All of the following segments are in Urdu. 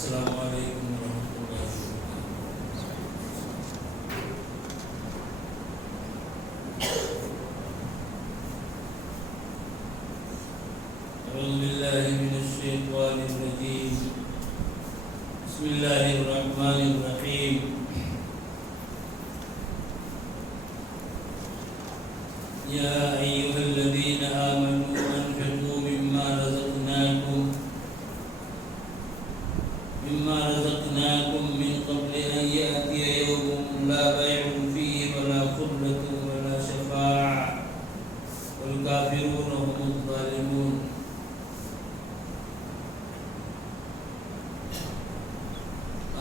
السلام علیکم ورحمۃ اللہ وبرکاتہ۔ اعوذ باللہ من الشیطان الرجیم، بسم اللہ الرحمن الرحیم۔ یا ایھا الذین آمنوا انفقوا مما رزقناکم من قبل ان یأتی یوم لا بیع فیہ ولا خلة ولا شفاعۃ والکافرون هم الظالمون۔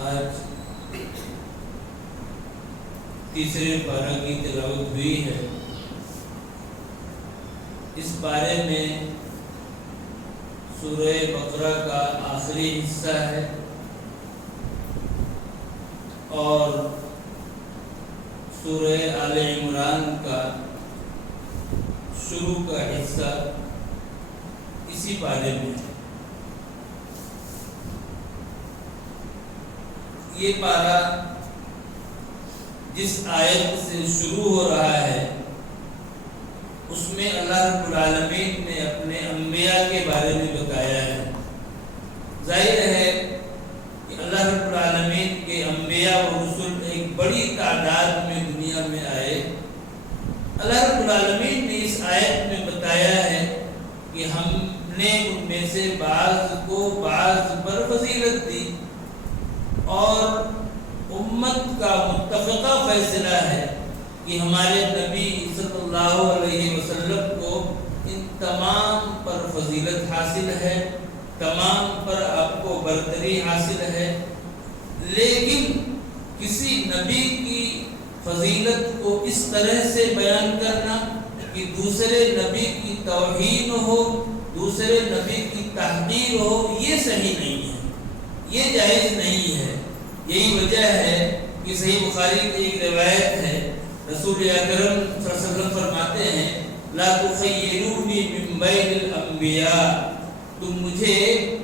آج تیسرے پارہ کی تلاوت ہوئی ہے۔ اس پارے میں سورہ بقرہ کا آخری حصہ ہے اور سورہ آل عمران کا شروع کا حصہ اسی پارے میں ہے۔ یہ پارہ جس آیت سے شروع ہو رہا ہے اس میں اللہ رب العالمین نے اپنے انبیاء کے بارے میں بتایا ہے۔ ظاہر ہے کہ اللہ رب العالمین کے انبیاء و رسول ایک بڑی تعداد میں دنیا میں آئے۔ اللہ رب العالمین نے اس آیت میں بتایا ہے کہ ہم نے ان میں سے بعض کو بعض پر فضیلت دی، اور امت کا متفقہ فیصلہ ہے کہ ہمارے نبی صلی اللہ علیہ وسلم کو ان تمام پر فضیلت حاصل ہے، تمام پر آپ کو برتری حاصل ہے۔ لیکن کسی نبی کی فضیلت کو اس طرح سے بیان کرنا کہ دوسرے نبی کی توہین ہو، دوسرے نبی کی تحقیر ہو، یہ صحیح نہیں ہے، یہ جائز نہیں ہے۔ یہی وجہ ہے کہ صحیح بخاری کی ایک روایت ہے، رسول اکرم صلی اللہ علیہ وسلم فرماتے ہیں لا تخیرونی من بین الانبیاء، تم مجھے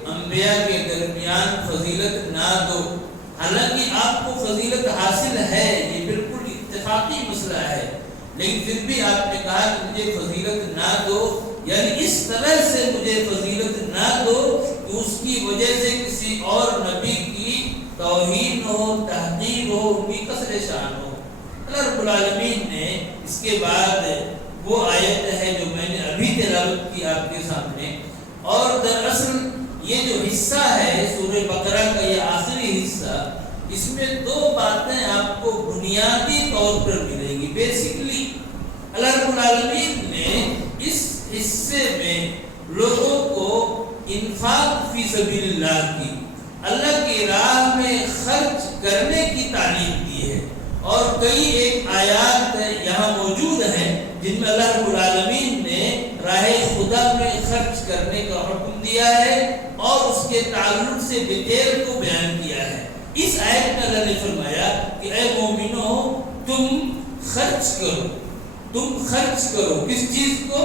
انبیاء کے درمیان فضیلت نہ دو۔ حالانکہ آپ کو فضیلت حاصل ہے، یہ بالکل اتفاقی مسئلہ ہے، لیکن پھر بھی آپ نے کہا کہ مجھے فضیلت نہ دو، یعنی اس طرح سے مجھے فضیلت نہ دو کہ اس کی وجہ سے کسی اور نبی کی توہین ہو، تحقیر ہو، ان کی کسر شان ہو۔ اللہ رب العالمین نے اس کے بعد وہ آیت ہے جو میں نے ابھی تلاوت کی آپ کے سامنے، اور دراصل یہ جو حصہ ہے سورہ بقرہ کا، یہ آخری حصہ، اس میں دو باتیں آپ کو بنیادی طور پر ملیں گی۔ بیسیکلی اللہ رب العالمین نے اس حصے میں لوگوں کو انفاق فی سبیل اللہ کی، اللہ کی راہ میں خرچ کرنے کی تعلیم دی ہے، اور کئی ایک آیات یہاں موجود ہیں جن میں اللہ رب العالمین نے راہ خدا میں خرچ کرنے کا حکم دیا ہے اور اس کے تعلق سے ڈیٹیل کو بیان کیا ہے۔ اس آیت میں اللہ نے فرمایا کہ اے مومنو، تم خرچ کرو، تم خرچ کرو کس چیز کو؟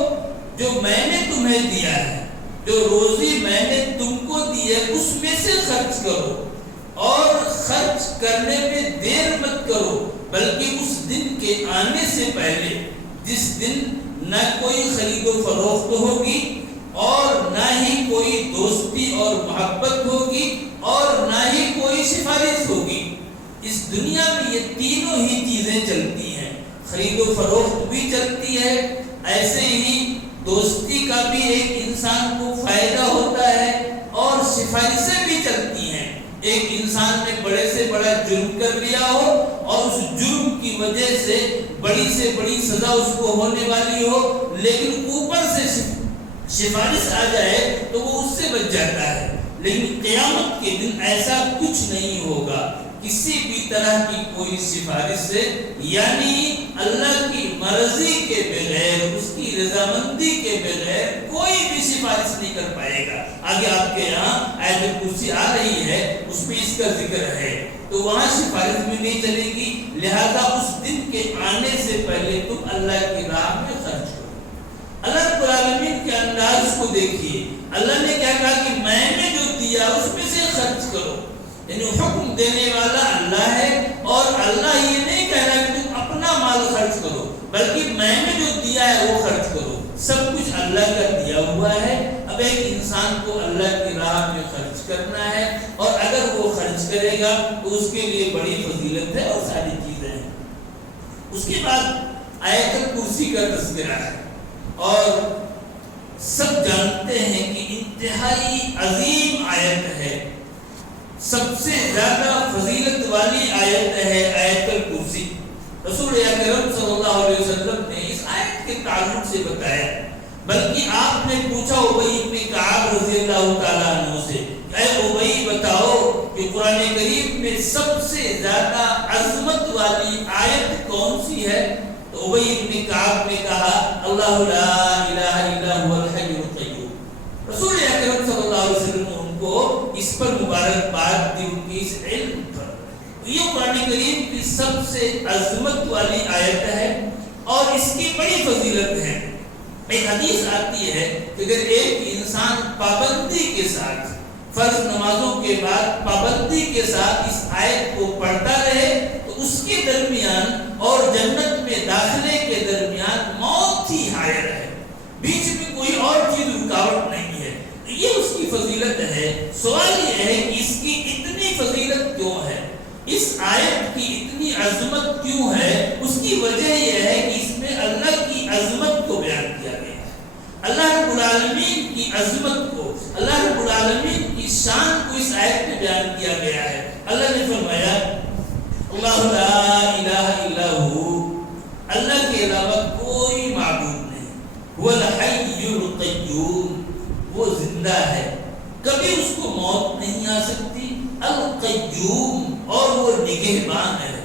جو میں نے تمہیں دیا ہے، جو روزی میں نے تم کو دی ہے اس میں سے خرچ کرو، اور خرچ کرنے میں دیر مت کرو، بلکہ اس دن کے آنے سے پہلے جس دن نہ کوئی خرید و فروخت ہوگی، اور نہ ہی کوئی دوستی اور محبت ہوگی، اور نہ ہی کوئی سفارش ہوگی۔ اس دنیا میں یہ تینوں ہی چیزیں چلتی ہیں، خرید و فروخت بھی چلتی ہے، ایسے ہی دوستی کا بھی ایک انسان کو فائدہ ہوتا ہے، اور سفارشیں بھی چلتی ہیں۔ ایک انسان نے بڑے سے بڑا جرم کر لیا ہو اور اس جرم کی وجہ سے بڑی سزا اس کو ہونے والی ہو، لیکن اوپر سے سفارش آ جائے تو وہ اس سے بچ جاتا ہے۔ لیکن قیامت کے دن ایسا کچھ نہیں ہوگا، کسی بھی طرح کی کوئی سفارش سے، یعنی اللہ کی مرضی کے بغیر، اس کی رضامندی کے بغیر کوئی بھی سفارش نہیں کر پائے گا۔ آگے آپ کے یہاں آیت کرسی آ رہی ہے، اس میں اس کا ذکر ہے، تو وہاں سفارش بھی نہیں چلے گی۔ لہذا اس دن کے آنے سے پہلے تم اللہ کی راہ میں خرچ کرو۔ اللہ رب العالمین کے انداز کو دیکھیے، اللہ نے کیا کہا کہ میں نے جو دیا اس میں سے خرچ کرو۔ دینے والا اللہ ہے، اور اللہ یہ نہیں کہہ رہا کہ تم اپنا مال خرچ کرو، بلکہ میں نے جو دیا ہے وہ خرچ کرو۔ سب کچھ اللہ کا دیا ہوا ہے۔ اب ایک انسان کو اللہ کی راہ میں خرچ کرنا ہے، اور اگر وہ خرچ کرے گا تو اس کے لیے بڑی فضیلت ہے اور ساری چیزیں ہیں۔ اس کے بعد آیت الکرسی کا تذکرہ ہے، اور سب جانتے ہیں کہ انتہائی عظیم آیت ہے، سب سے زیادہ فضیلت والی آیت ہے آیت الکرسی۔ رسول اکرم صلی اللہ علیہ وسلم نے اس آیت کے تعلق سے بتایا، بلکہ آپ نے پوچھا ابی بن کعب رضی اللہ تعالیٰ عنہ سے، اے ابی بتاؤ کہ قرآن کریم میں سب سے زیادہ عظمت والی آیت کون سی ہے؟ تو ابی بن کعب نے کہا اللہ لا الہ الا هو الحی القیوم۔ رسول اکرم صلی اللہ علیہ وسلم نے ان کو اس پر مبارکباد دی، ان کی اس علم پر۔ یہ قرآن کریم کی سب سے عظمت والی آیت ہے اور اس کی بڑی فضیلت ہے۔ ایک حدیث آتی ہے کہ اگر ایک انسان پابندی کے ساتھ فرض نمازوں کے بعد پابندی کے ساتھ اس آیت کو پڑھتا رہے تو اس کے درمیان اور جنت میں داخلے کے درمیان موت ہی حائل ہے، بیچ میں کوئی اور چیز رکاوٹ نہیں ہے۔ یہ اس کی فضیلت ہے۔ سوال یہ ہے کہ اس کی اتنی فضیلت کیوں ہے، اس آیت کی اتنی عظمت کیوں ہے؟ اس کی وجہ یہ ہے کہ اس میں اللہ کی عظمت کو بیان کیا گیا ہے، اللہ رب العالمین کی عظمت کو، اللہ رب العالمین کی شان کو اس آیت میں بیان کیا گیا ہے۔ اللہ نے فرمایا اللہ لا الہ الا ہو، اللہ کے علاوہ کوئی معبود نہیں، وہ الحی القیوم، وہ زندہ ہے، کبھی اس کو موت نہیں آ سکتی، القیوم، اور وہ نگہبان ہے۔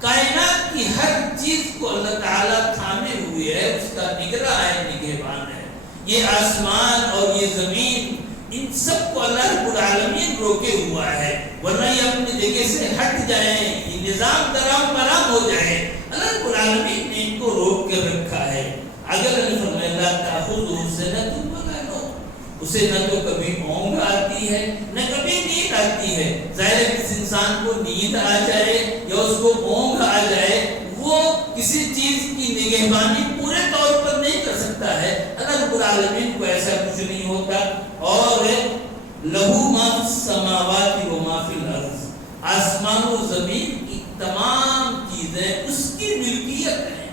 کائنات کی ہر چیز کو اللہ تعالیٰ تھامے ہوئے ہے، اس کا نگراں ہے، نگہبان ہے۔ یہ آسمان اور یہ زمین، ان سب کو اللہ رب العالمین روکے ہوا ہے، ورنہ یہ اپنی جگہ سے ہٹ جائیں، یہ نظام درام برام ہو جائے۔ اللہ رب العالمین نے ان کو روک کے رکھا ہے۔ اگر اللہ نے فرمایا لا تأخذہ سنۃ ولا نوم، اسے نہ تو کبھی اونگ آتی ہے نہ کبھی نیند آتی ہے۔ ظاہر ہے کسی انسان کو نیند آ جائے یا اس کو اونگ آ جائے، وہ کسی چیز کی نگہبانی پورے طور پر نہیں کر سکتا ہے۔ اللہ رب العالمین کو ایسا کچھ نہیں ہوتا۔ اور لہو ما فی السماوات و ما فی الارض، آسمان و زمین کی تمام چیزیں اس کی ملکیت ہیں،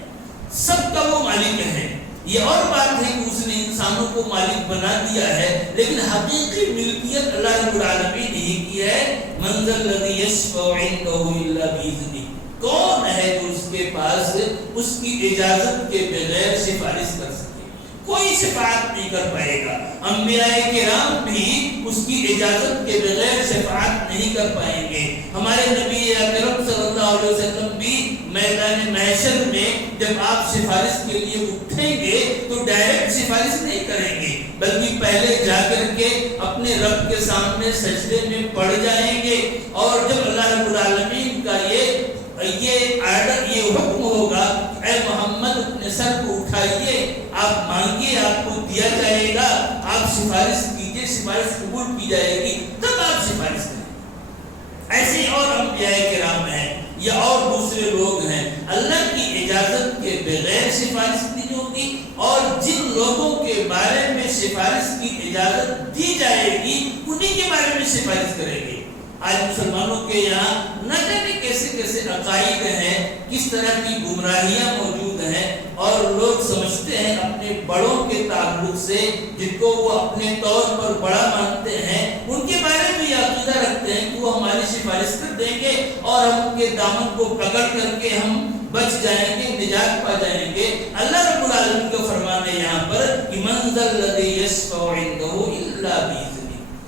سب کا وہ مالک ہے۔ یہ اور بات ہے کہ اس نے انسانوں کو مالک بنا دیا ہے، لیکن حقیقی ملکیت اللہ رب العالمین ہی کی ہے۔ من ذا الذی یشفع عنده الا باذنہ، کون ہے جو اس کے پاس اس کی اجازت کے بغیر سفارش کر سکے؟ کوئی شفاعت نہیں کر پائے گا۔ انبیاء کرام بھی اس کی اجازت کے بغیر شفاعت نہیں کر پائیں گے۔ ہمارے نبی اکرم صلی اللہ علیہ وسلم بھی میدان محشر میں جب آپ سفارش کے لیے اٹھیں گے تو ڈائریکٹ سفارش نہیں کریں گے، بلکہ پہلے جا کر کے اپنے رب کے سامنے سجدے میں پڑ جائیں گے، اور جب اللہ رب العالمین کا یہ آرڈر، یہ حکم ہوگا اے محمد اپنے سر کو اٹھائیے، آپ مانگیے آپ کو دیا جائے گا، آپ سفارش کیجئے سفارش قبول کی جائے گی، تب آپ سفارش کریں۔ ایسے اور انبیاء کرام ہیں یا اور دوسرے لوگ ہیں، اللہ کی اجازت کے بغیر سفارش نہیں ہوگی، اور جن لوگوں کے بارے میں سفارش کی اجازت دی جائے گی انہی کے بارے میں سفارش کریں گے۔ آج مسلمانوں کے یہاں نہ جانے کیسے کیسے عقائد ہیں، کس طرح کی گمراہیاں موجود ہیں، اور لوگ سمجھتے ہیں اپنے بڑوں کے تعلق سے، جن کو وہ اپنے طور پر بڑا مانتے ہیں، ان کے بارے میں یہ عقیدہ رکھتے ہیں کہ وہ ہماری سفارش کر دیں گے اور ہم ان کے دامن کو پکڑ کر کے ہم بچ جائیں گے، نجات پا جائیں گے۔ اللہ رب العالمین کا فرمان ہے یہاں پر کہ من ذا الذی یشفع عنده الا باذنہ،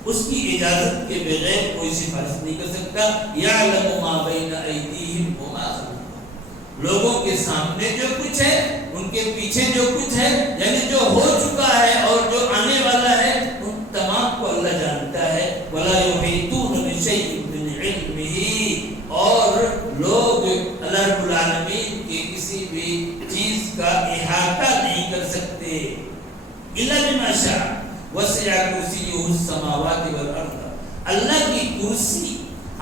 اس کی اجازت کے بغیر کوئی سفارش نہیں کر سکتا۔ یعلم ما بین ایدیہم وما خلفہم، لوگوں کے سامنے جو کچھ ہے، ان کے پیچھے جو کچھ ہے، یعنی جو ہو چکا ہے اور جو آنے والا ہے، ان تمام کو اللہ جانتا ہے۔ ولا یحیطون بشیء من علمہ، اور لوگ اللہ رب العالمین کی کسی بھی چیز کا احاطہ نہیں کر سکتے۔ الا بما شاء وسع کرسیہ السماوات والارض، اللہ کی کرسی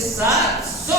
700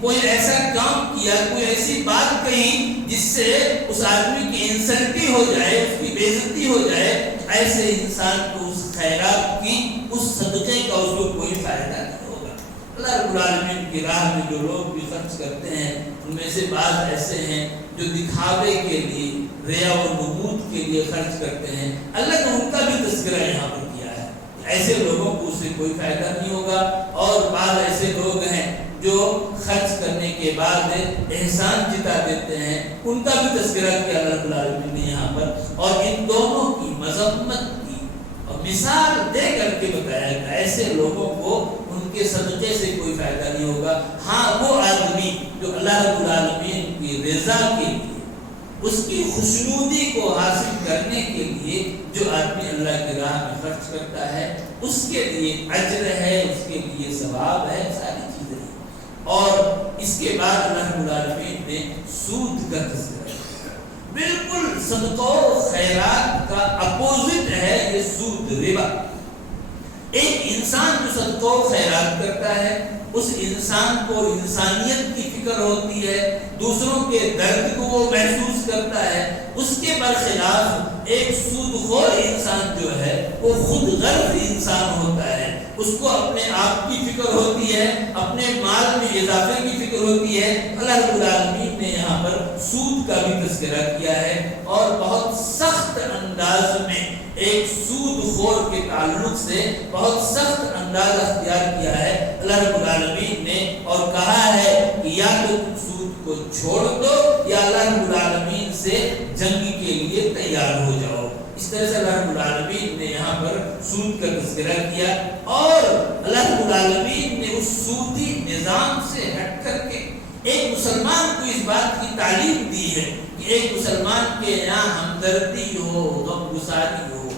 کوئی ایسا کام کیا، کوئی ایسی بات کہی جس سے اس آدمی کی انسلٹی ہو جائے، اس کی بے عزتی ہو جائے، ایسے انسان کو اس خیرات کی، اس صدقے کا اس کو کوئی فائدہ نہیں ہوگا۔ اللہ رب العالمین کی راہ میں جو لوگ بھی خرچ کرتے ہیں، ان میں سے بعض ایسے ہیں جو دکھاوے کے لیے، ریا و نمود کے لیے خرچ کرتے ہیں۔ اللہ نے ان کا بھی تذکرہ یہاں پر کیا ہے، ایسے لوگوں کو اس سے کوئی فائدہ نہیں ہوگا۔ اور بعض ایسے لوگ ہیں جو خرچ کرنے کے بعد احسان جتا دیتے ہیں، ان کا بھی تذکرہ کیا اللہ رب العالمین نے یہاں پر، اور ان دونوں کی مذمت کی اور مثال دے کر کے بتایا کہ ایسے لوگوں کو ان کے صدقے سے کوئی فائدہ نہیں ہوگا۔ ہاں وہ آدمی جو اللہ رب العالمین کی رضا کے لیے، اس کی خوشنودی کو حاصل کرنے کے لیے جو آدمی اللہ کی راہ میں خرچ کرتا ہے، اس کے لیے اجر ہے، اس کے لیے ثواب ہے، ساری چیزیں ہیں۔ اور اس کے بعد اللہ رب العالمین نے سود کا تذکرہ کیا۔ بالکل صدقہ و خیرات کا اپوزٹ ہے یہ سود، ربا۔ ایک انسان جو صدقہ و خیرات کرتا ہے، اس انسان کو انسانیت کی فکر ہوتی ہے، دوسروں کے درد کو وہ محسوس کرتا ہے۔ اس کے برخلاف ایک سود خور انسان جو ہے وہ خود غرض انسان ہوتا ہے، اس کو اپنے آپ کی فکر ہوتی ہے، اپنے مال میں اضافے کی فکر ہوتی ہے۔ اللہ رب العالمین نے یہاں پر سود کا بھی تذکرہ کیا ہے، اور بہت سخت انداز میں ایک سود خور کے تعلق سے بہت سخت انداز اختیار کیا ہے اللہ رب العالمین نے، اور کہا ہے کہ یا تو تم سود کو چھوڑ دو یا اللہ رب العالمین سے جنگ کے لیے تیار ہو جاؤ۔ اس طرح سے اللہ رب العالمین نے یہاں پر سود کا تذکرہ کیا، اور اللہ رب العالمین نے اس سودی نظام سے ہٹ کر کے ایک مسلمان کو اس بات کی تعلیم دی ہے کہ ایک مسلمان کے یہاں ہمدردی ہو، غم گساری ہو،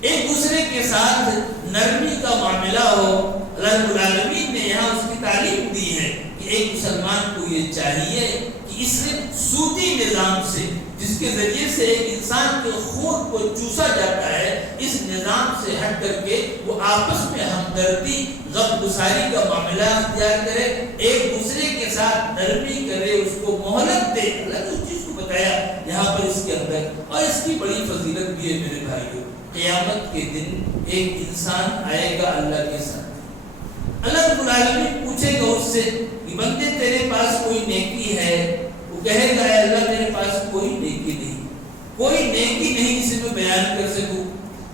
ایک دوسرے کے ساتھ نرمی کا معاملہ ہو۔ اللہ رب العالمین نے یہاں اس کی تعلیم دی ہے کہ ایک مسلمان کو یہ چاہیے کہ اس سودی نظام سے، جس کے ذریعے سے ایک انسان کے خون کو چوسا جاتا ہے، اس نظام سے ہٹ کر کے وہ آپس میں ہمدردی، غم گساری کا معاملہ اختیار کرے، ایک دوسرے کے ساتھ نرمی کرے، اس کو مہلت دے۔ اللہ نے اس چیز کو بتایا یہاں پر اس کے اندر، اور اس کی بڑی فضیلت بھی ہے میرے بھائیوں۔ قیامت کے دن ایک انسان آئے گا اللہ کے ساتھ، اللہ رب العالمین پوچھے گا اس سے کہ بندے تیرے پاس کوئی نیکی ہے؟ وہ کہے گا اے اللہ میرے پاس کوئی نیکی نہیں، کوئی نیکی نہیں جسے میں بیان کر سکوں۔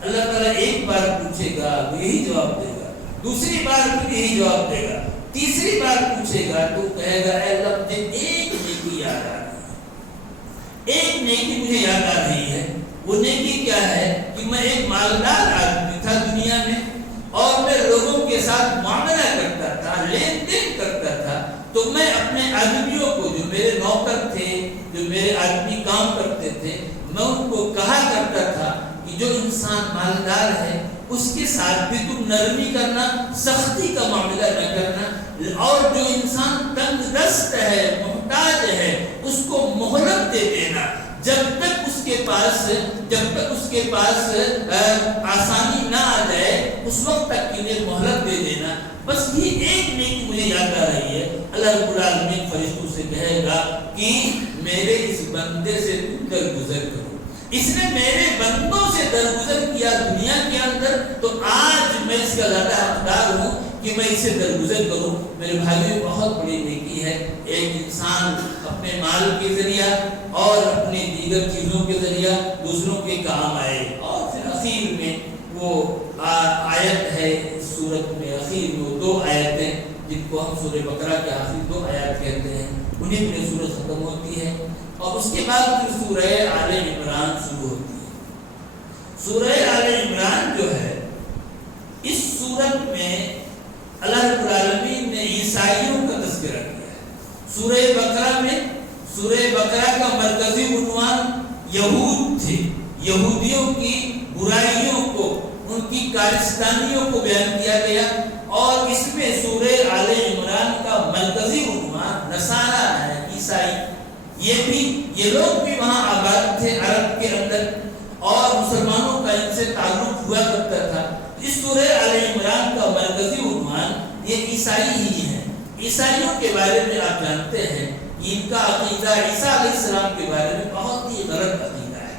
اللہ تعالیٰ ایک بار پوچھے گا، وہ یہی جواب دے گا، دوسری بار بھی یہی جواب دے گا، تیسری بار پوچھے گا تو کہے گا اے اللہ مجھے ایک نیکی یاد آ رہی ہے، ایک نیکی مجھے یاد آ رہی ہے۔ وہ نیکی کیا ہے کہ میں ایک مالدار آدمی تھا دنیا میں، اور میں لوگوں کے ساتھ معاملہ کرتا تھا، لین دین کرتا تھا، تو میں اپنے آدمیوں کو، جو میرے نوکر تھے، جو میرے آدمی کام کرتے تھے، میں ان کو کہا کرتا تھا کہ جو انسان مالدار ہے اس کے ساتھ بھی تم نرمی کرنا، سختی کا معاملہ نہ کرنا، اور جو انسان تنگ دست ہے، محتاج ہے، اس کو مہلت دے دینا، جب تک اس کے پاس آسانی نہ آ جائے اس وقت تک انہیں مہلت دے دینا۔ بس یہ ایک نیکی مجھے یاد آ رہی ہے۔ اللہ رب العالمین فرشتوں سے کہے گا کہ میرے اس بندے سے تم درگزر کرو، اس نے میرے بندوں سے درگزر کیا دنیا کے اندر، تو آج میں اس کا زیادہ حقدار ہوں کہ میں اسے درگزر کروں۔ میرے بھائیوں بہت بڑی نیکی ہے ایک انسان اپنے مال کے ذریعہ اور اپنی دیگر چیزوں کے ذریعہ دوسروں کے کام آئے۔ اور پھر اخیر میں وہ آیت ہے اس سورت میں، اخیر میں وہ دو آیتیں جن کو ہم سورہ بقرہ کے آخری دو آیات کہتے ہیں، انہیں میں سورت ختم ہوتی ہے، اور اس کے بعد پھر سورہ آل عمران شروع ہوتی ہے۔ سورہ آل عمران جو ہے، اس سورت میں اللہ رب العالمین نے عیسائیوں کا تذکرہ کیا ہے۔ سورہ بقرہ کا مرکزی عنوان یہود تھے، یہودیوں کی برائیوں کو، ان کی کارستانیوں کو بیان کیا گیا، اور اس میں سورہ آل عمران کا مرکزی عنوان نصارہ ہے، عیسائی۔ یہ لوگ بھی وہاں آباد تھے عرب کے اندر، اور مسلمانوں کا ان سے تعلق ہوا کرتا تھا۔ اس سورہ آل عمران کا مرکزی عنوان یہ عیسائی ہی ہیں، عیسائیوں کے بارے میں آپ جانتے ہیں کہ ان کا عقیدہ عیسیٰ علیہ السلام کے بارے میں بہت ہی غلط عقیدہ ہے۔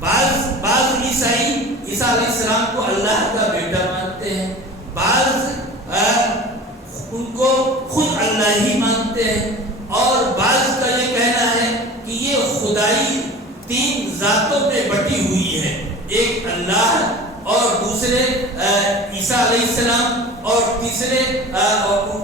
بعض عیسائی عیسیٰ علیہ السلام کو اللہ کا بیٹا مانتے ہیں، بعض ان کو خود اللہ ہی مانتے ہیں، اور بعض کا یہ کہنا ہے کہ یہ خدائی 3 ذاتوں میں بٹی ہوئی ہے، ایک اللہ اور دوسرے عیسیٰ علیہ السلام اور تیسرے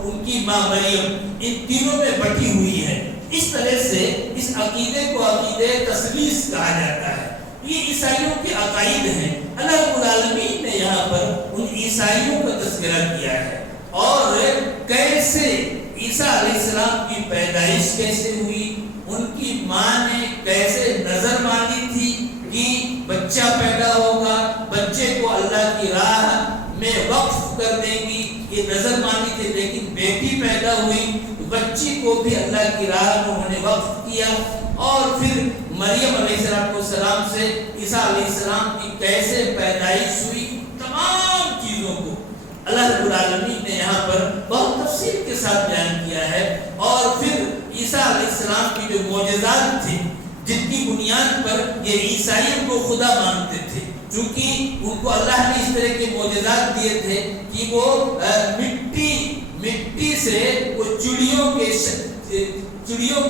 ان کی ماں مریم، ان تینوں میں بٹی ہوئی ہے۔ اس طرح سے اس عقیدے کو عقیدہ تثلیث کہا جاتا ہے۔ یہ عیسائیوں کے عقائد ہیں۔ اللہ رب العالمین نے یہاں پر ان عیسائیوں کا تذکرہ کیا ہے، اور کیسے عیسیٰ علیہ السلام کی پیدائش کیسے ہوئی، ان کی ماں نے کیسے نظر مانی تھی کہ بچہ پیدا ہوگا، بچے کو اللہ کی راہ میں وقف کر دیں گی، یہ نظر مانی تھی، لیکن بیٹی پیدا ہوئی، بچی کو بھی اللہ کی راہ میں انہوں نے وقف کیا، اور پھر مریم علیہ السلام سے عیسیٰ علیہ السلام کی کیسے پیدائش ہوئی، تمام چیزوں کو اللہ رب العالمین نے یہاں پر بہت تفصیل کے ساتھ بیان کیا ہے۔ اور پھر عیسیٰ علیہ السلام کی جو معجزات تھے، جن کی بنیاد پر یہ عیسائی کو خدا مانتے تھے، چونکہ ان کو اللہ نے اس طرح کے معجزات دیے تھے کہ وہ مٹی سے وہ چڑیوں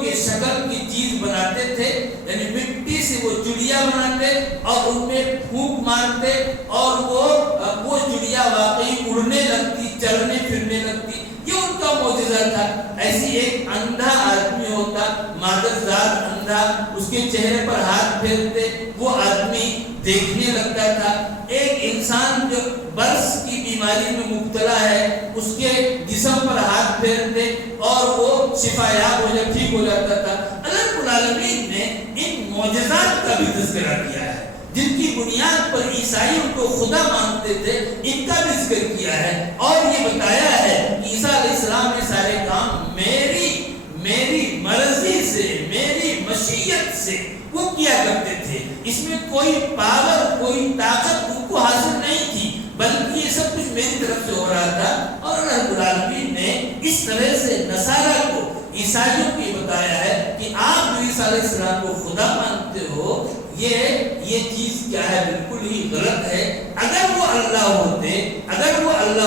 کے شکل کی چیز بناتے تھے، یعنی مٹی سے وہ چڑیا بناتے اور ان میں پھونک مارتے، اور وہ چڑیا واقعی اڑنے لگتی، چلنے پھرنے لگتی۔ یہ ان کا معجزہ تھا۔ ایسی ایک اندھا آدمی ہوتا، مادرزاد اندھا، اس کے چہرے پر ہاتھ پھیرتے، وہ آدمی دیکھنے لگتا تھا۔ ایک انسان جو برس کی بیماری میں مبتلا ہے، اس کے جسم پر ہاتھ پھیرتے اور وہ شفا یاب ہو جاتا، ٹھیک ہو جاتا تھا۔ اللہ رب العالمین نے ان معجزات کا بھی تذکرہ کیا ہے، جن کی بنیاد پر عیسائی ان کو خدا مانتے تھے، ان کا بھی ذکر کیا ہے، اور یہ بتایا ہے کہ عیسیٰ علیہ السلام نے سارے کام میری مرضی سے، میری مشیت سے وہ کیا کرتے تھے۔ اس میں کوئی پاور، کوئی طاقت ان کو حاصل نہیں تھی، بلکہ یہ سب کچھ میری طرف سے ہو رہا تھا۔ اور اللہ رب العالمین نے اس طرح سے نصارہ کو، عیسائیوں کو یہ بتایا ہے کہ آپ جو عیسیٰ علیہ السلام کو خدا مانتے ہو، یہ چیز کیا ہے، بالکل ہی غلط ہے۔ اگر وہ اللہ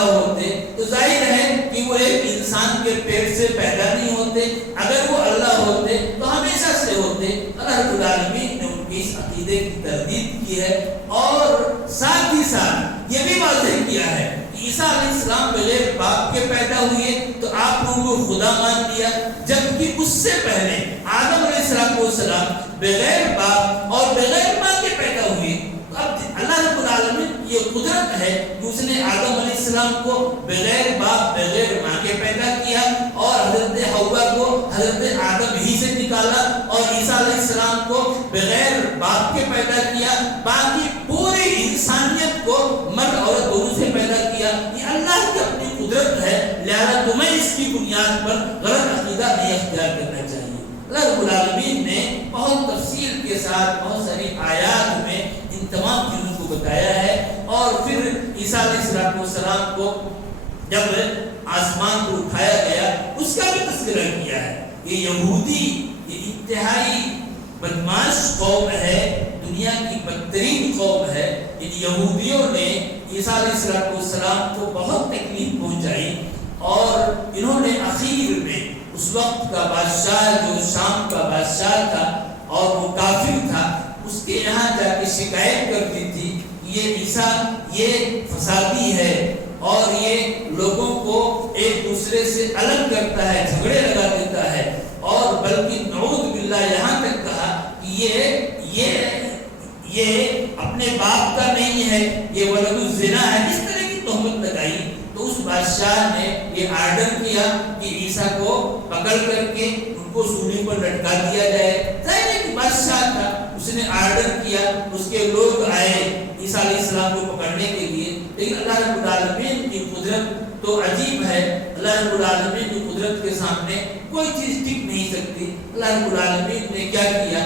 ہوتے تو ظاہر ہے کہ وہ ایک انسان کے پیٹ سے پیدا نہیں ہوتے، اگر وہ اللہ ہوتے تو ہمیشہ سے ہوتے۔ اللہ رب العالمین نے ان کی اس عقیدے کی تردید کی ہے، اور ساتھ ہی ساتھ یہ بھی واضح کیا ہے کہ عیسیٰ علیہ السلام بغیر باپ کے پیدا ہوئے تو آپ لوگوں کو خدا مان لیا، جبکہ اس سے پہلے آدم علیہ السلام بغیر باپ اور بغیر ماں کے پیدا ہوئے۔ اب اللہ رب العالمین کی یہ قدرت ہے کہ اس نے آدم علیہ السلام کو بغیر باپ بغیر ماں کے پیدا کیا، اور حضرت حوا کو حضرت آدم ہی سے نکالا، اور عیسیٰ علیہ السلام کو بغیر باپ کے پیدا کیا، باقی پوری انسانیت کو مرد اور دونوں سے پیدا کیا۔ یہ اللہ کی اپنی قدرت ہے، لہذا تمہیں اس کی بنیاد پر غلط عقیدہ نہیں اختیار کرنا چاہیے۔ اللہ رب العالمین نے بہت تفصیل کے ساتھ بہت ساری آیات میں ان تمام چیزوں کو بتایا ہے، اور پھر عیسیٰ علیہ السلام کو جب آسمان کو اٹھایا گیا اس کا بھی تذکرہ کیا ہے۔ یہ یہودی، یہ انتہائی بدماش قوم ہے، دنیا کی بدترین قوم ہے۔ ان یہودیوں نے عیسیٰ علیہ السلام کو بہت تکلیف پہنچائی، اور انہوں نے آخر میں اس وقت کا بادشاہ جو شام کا بادشاہ تھا اور وہ کافر تھا، اس کے یہاں جا کے شکایت کر دی تھی کہ یہ عیسیٰ یہ فسادی ہے، اور یہ لوگوں کو ایک دوسرے سے الگ کرتا ہے، جھگڑے لگا دیتا ہے، اور بلکہ نعوذ باللہ یہاں تک کہا کہ یہ اپنے باپ کا نہیں ہے، یہ ولد الزنا ہے، اس طرح کی تہمت لگائی۔ تو اس بادشاہ نے یہ آرڈر کیا کہ عیسیٰ کو پکڑ کر کے ان کو سولی پر لٹکا دیا جائے۔ ظاہر ہے کہ بادشاہ تھا، اس نے آرڈر کیا، اس کے لوگ آئے عیسیٰ علیہ السلام کو پکڑنے کے لیے، لیکن اللہ رب العالمین کی قدرت تو عجیب ہے۔ اللہ رب العالمین کی قدرت کے سامنے کوئی چیز ٹک نہیں سکتی۔ اللہ رب العالمین نے کیا کیا،